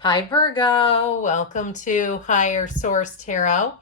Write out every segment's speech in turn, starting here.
Hi, Virgo. Welcome to Higher Source Tarot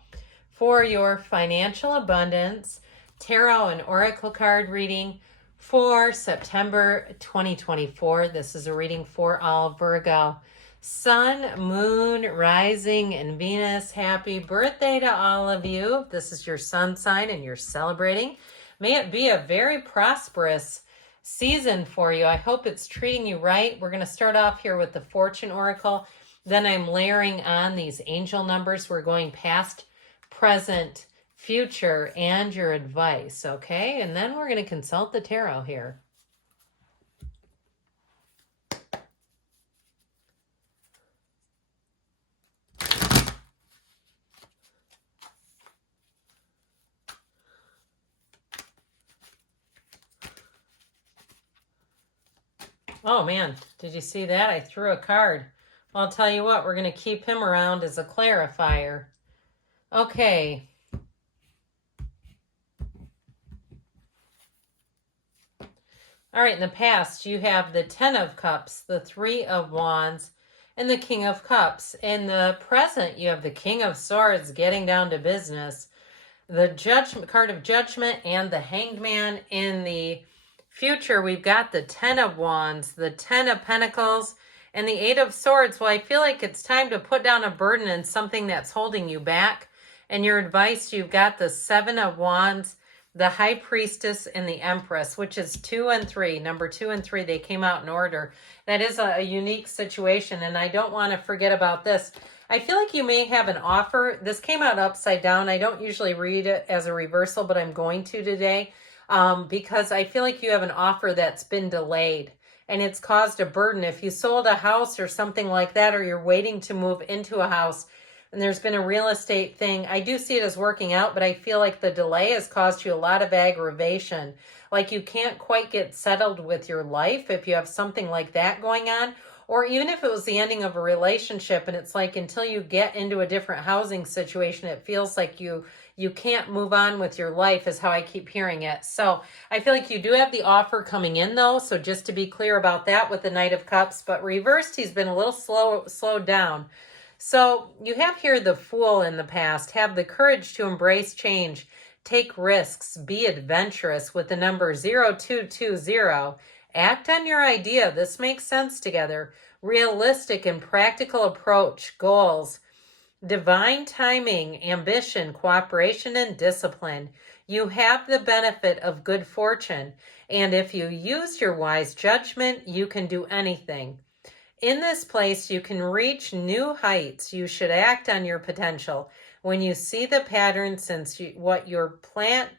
for your financial abundance tarot and oracle card reading for September 2024. This is a reading for all Virgo. Sun, Moon, Rising, and Venus. Happy birthday to all of you. If this is your sun sign and you're celebrating, may it be a very prosperous season for you. I hope it's treating you right. We're going to start off here with the Fortune Oracle. Then I'm layering on these angel numbers. We're going past, present, future, and your advice, okay? And then we're going to consult the tarot here. Oh man, did you see that? I threw a card. Well, I'll tell you what, we're going to keep him around as a clarifier. Okay. All right, in the past, you have the 10 of Cups, the 3 of Wands, and the King of Cups. In the present, you have the King of Swords getting down to business, the Judgment card of Judgment, and the Hanged Man. In the future, we've got the 10 of Wands, the 10 of Pentacles, and the 8 of Swords. Well, I feel like it's time to put down a burden and something that's holding you back. And your advice, you've got the 7 of Wands, the High Priestess, and the Empress, which is 2 and 3. Number 2 and 3, they came out in order. That is a unique situation, and I don't want to forget about this. I feel like you may have an offer. This came out upside down. I don't usually read it as a reversal, but I'm going to today because I feel like you have an offer that's been delayed and it's caused a burden. If you sold a house or something like that, or you're waiting to move into a house and there's been a real estate thing, I do see it as working out, but I feel like the delay has caused you a lot of aggravation. Like you can't quite get settled with your life if you have something like that going on. Or even if it was the ending of a relationship and it's like until you get into a different housing situation, it feels like you can't move on with your life is how I keep hearing it. So I feel like you do have the offer coming in though. So just to be clear about that with the Knight of Cups, but reversed, he's been a little slowed down. So you have here the Fool in the past. Have the courage to embrace change, take risks, be adventurous with the number 0220. Act on your idea. This makes sense together. Realistic and practical approach, goals, divine timing, ambition, cooperation, and discipline. You have the benefit of good fortune. And if you use your wise judgment, you can do anything. In this place, you can reach new heights. You should act on your potential. When you see the pattern, since what you plant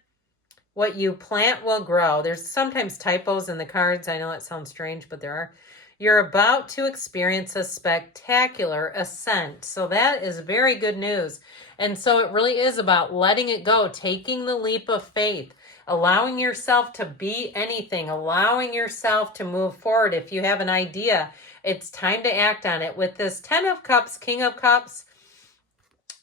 will grow. There's sometimes typos in the cards. I know that sounds strange, but there are. You're about to experience a spectacular ascent. So that is very good news. And so it really is about letting it go, taking the leap of faith, allowing yourself to be anything, allowing yourself to move forward. If you have an idea, it's time to act on it. With this 10 of Cups, King of Cups,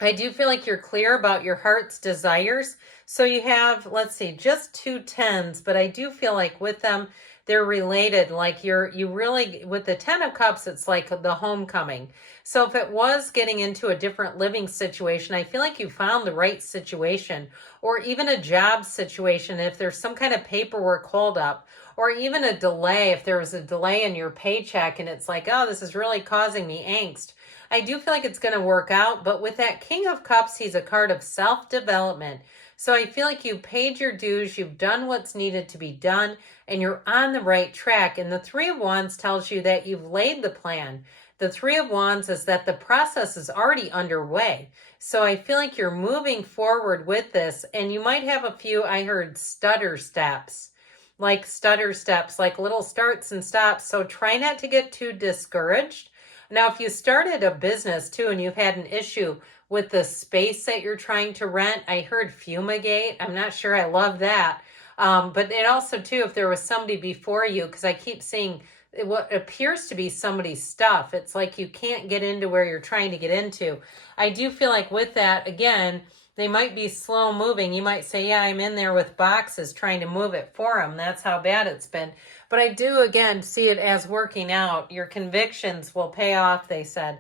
I do feel like you're clear about your heart's desires. So you have, let's see, just 2 10s, but I do feel like with them, they're related. Like you really, with the 10 of Cups, it's like the homecoming. So if it was getting into a different living situation, I feel like you found the right situation, or even a job situation. If there's some kind of paperwork holdup, or even a delay, if there was a delay in your paycheck and it's like, oh, this is really causing me angst. I do feel like it's going to work out, but with that King of Cups, he's a card of self-development. So I feel like you've paid your dues, you've done what's needed to be done, and you're on the right track. And the 3 of Wands tells you that you've laid the plan. The 3 of Wands is that the process is already underway. So I feel like you're moving forward with this, and you might have a few, I heard stutter steps, like little starts and stops. So try not to get too discouraged. Now, if you started a business too and you've had an issue with the space that you're trying to rent, I heard fumigate. I'm not sure I love that. But it also too, if there was somebody before you, because I keep seeing what appears to be somebody's stuff. It's like you can't get into where you're trying to get into. I do feel like with that, again, They might be slow moving. You might say, yeah, I'm in there with boxes trying to move it for them. That's how bad it's been. But I do, again, see it as working out. Your convictions will pay off, they said.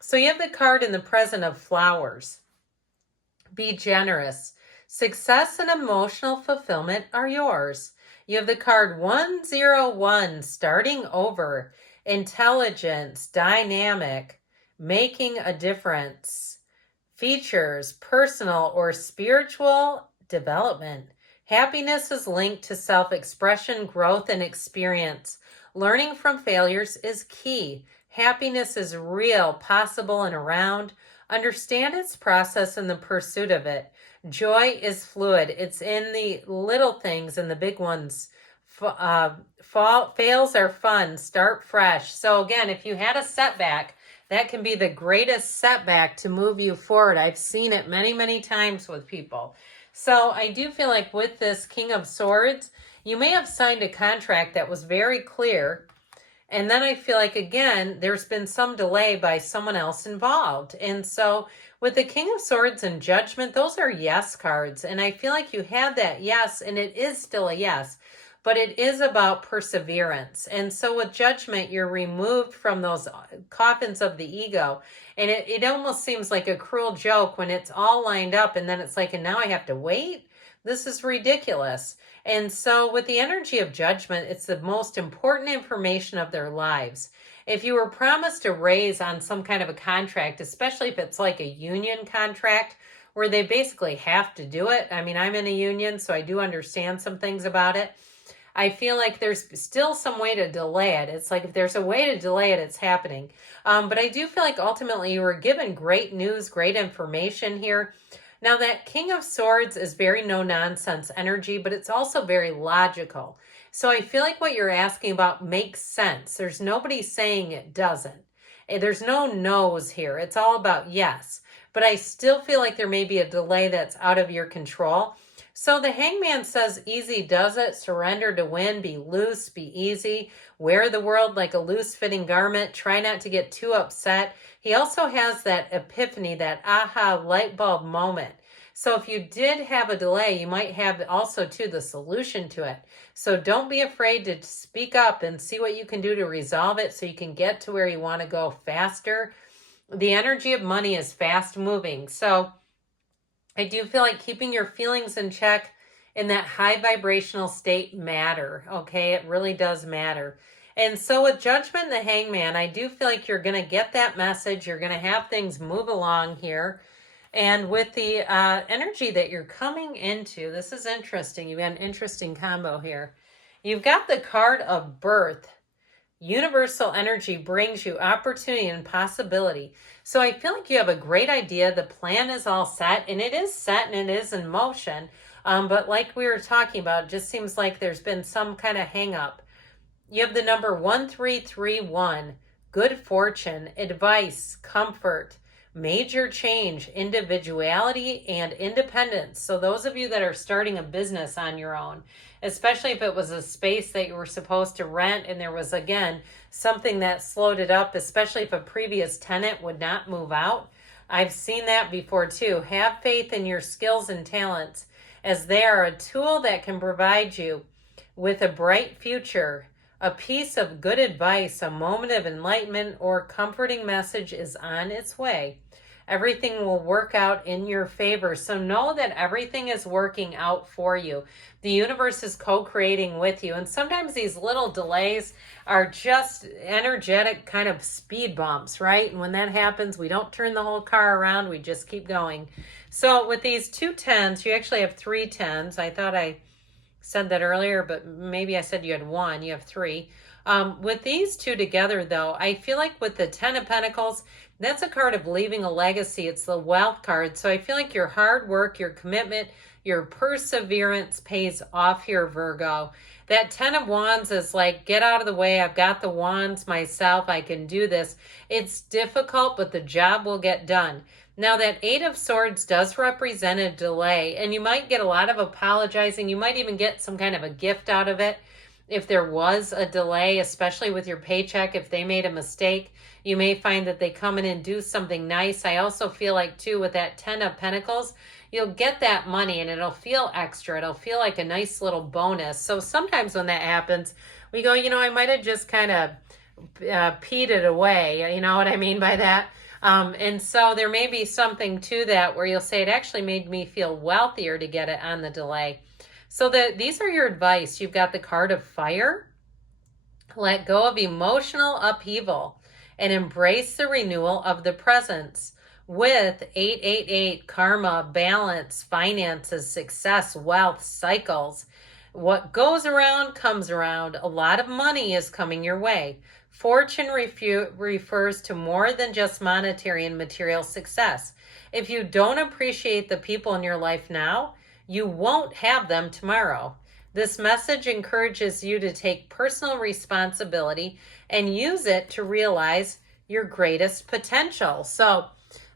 So you have the card in the present of flowers. Be generous. Success and emotional fulfillment are yours. You have the card 101, starting over. Intelligence, dynamic, making a difference. Features, personal or spiritual development. Happiness is linked to self-expression, growth, and experience. Learning from failures is key. Happiness is real, possible, and around. Understand its process and the pursuit of it. Joy is fluid. It's in the little things and the big ones. Fails are fun. Start fresh. So again, if you had a setback, that can be the greatest setback to move you forward. I've seen it many, many times with people. So I do feel like with this King of Swords, you may have signed a contract that was very clear. And then I feel like, again, there's been some delay by someone else involved. And so with the King of Swords and Judgment, those are yes cards. And I feel like you had that yes, and it is still a yes. But it is about perseverance. And so with Judgment, you're removed from those coffins of the ego. And it almost seems like a cruel joke when it's all lined up and then it's like, and now I have to wait? This is ridiculous. And so with the energy of Judgment, it's the most important information of their lives. If you were promised a raise on some kind of a contract, especially if it's like a union contract where they basically have to do it. I mean, I'm in a union, so I do understand some things about it. I feel like there's still some way to delay it. It's like if there's a way to delay it, it's happening. But I do feel like ultimately you were given great news, great information here. Now that King of Swords is very no-nonsense energy, but it's also very logical. So I feel like what you're asking about makes sense. There's nobody saying it doesn't. There's no no's here. It's all about yes. But I still feel like there may be a delay that's out of your control. So the Hangman says, easy does it, surrender to win, be loose, be easy, wear the world like a loose-fitting garment, try not to get too upset. He also has that epiphany, that aha light bulb moment. So if you did have a delay, you might have also, too, the solution to it. So don't be afraid to speak up and see what you can do to resolve it so you can get to where you want to go faster. The energy of money is fast-moving. So I do feel like keeping your feelings in check in that high vibrational state matter, okay? It really does matter. And so with Judgment and the Hangman, I do feel like you're going to get that message. You're going to have things move along here. And with the energy that you're coming into, this is interesting. You've got an interesting combo here. You've got the card of birth. Universal energy brings you opportunity and possibility. So I feel like you have a great idea. The plan is all set, and it is set and it is in motion. But like we were talking about, it just seems like there's been some kind of hang up. You have the number 1331, good fortune, advice, comfort, major change, individuality, and independence. So those of you that are starting a business on your own, especially if it was a space that you were supposed to rent and there was, again, something that slowed it up, especially if a previous tenant would not move out. I've seen that before too. Have faith in your skills and talents, as they are a tool that can provide you with a bright future. A piece of good advice, a moment of enlightenment, or comforting message is on its way. Everything will work out in your favor. So know that everything is working out for you. The universe is co-creating with you. And sometimes these little delays are just energetic kind of speed bumps, right? And when that happens, we don't turn the whole car around. We just keep going. So with these 2 10s, you actually have 3 10s. I thought I said that earlier, but maybe I said you had 1. You have 3. With these 2 together, though, I feel like with the 10 of Pentacles, that's a card of leaving a legacy. It's the wealth card. So I feel like your hard work, your commitment, your perseverance pays off here, Virgo. That 10 of Wands is like, get out of the way. I've got the wands myself. I can do this. It's difficult, but the job will get done. Now that 8 of Swords does represent a delay, and you might get a lot of apologizing. You might even get some kind of a gift out of it. if there was a delay, especially with your paycheck, if they made a mistake, you may find that they come in and do something nice. I also feel like, too, with that 10 of Pentacles, you'll get that money and it'll feel extra. It'll feel like a nice little bonus. So sometimes when that happens, we go, I might have just kind of peed it away. You know what I mean by that? And so there may be something to that where you'll say it actually made me feel wealthier to get it on the delay. So these are your advice. You've got the card of fire. Let go of emotional upheaval and embrace the renewal of the presence with 888 karma, balance, finances, success, wealth, cycles. What goes around comes around. A lot of money is coming your way. Fortune refers to more than just monetary and material success. If you don't appreciate the people in your life now, you won't have them tomorrow. This message encourages you to take personal responsibility and use it to realize your greatest potential. So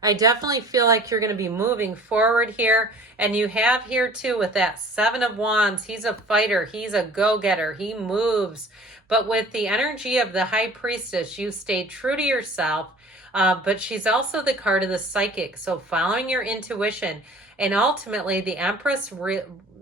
I definitely feel like you're going to be moving forward here. And you have here too with that 7 of Wands, he's a fighter, he's a go-getter, he moves. But with the energy of the High Priestess, you stay true to yourself. But she's also the card of the psychic. So following your intuition, and ultimately the Empress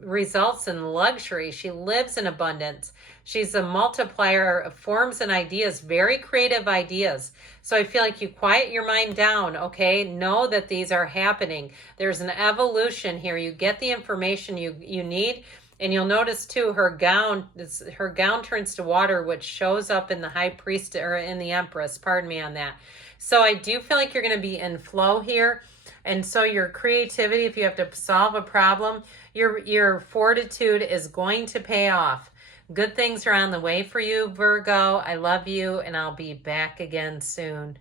results in luxury. She lives in abundance. She's a multiplier of forms and ideas, very creative ideas. So I feel like you quiet your mind down, okay? Know that these are happening. There's an evolution here. You get the information you need. And you'll notice too, her gown turns to water, which shows up in the High Priest, or in the Empress, pardon me on that. So I do feel like you're going to be in flow here. And so your creativity, if you have to solve a problem, your fortitude is going to pay off. Good things are on the way for you, Virgo. I love you, and I'll be back again soon.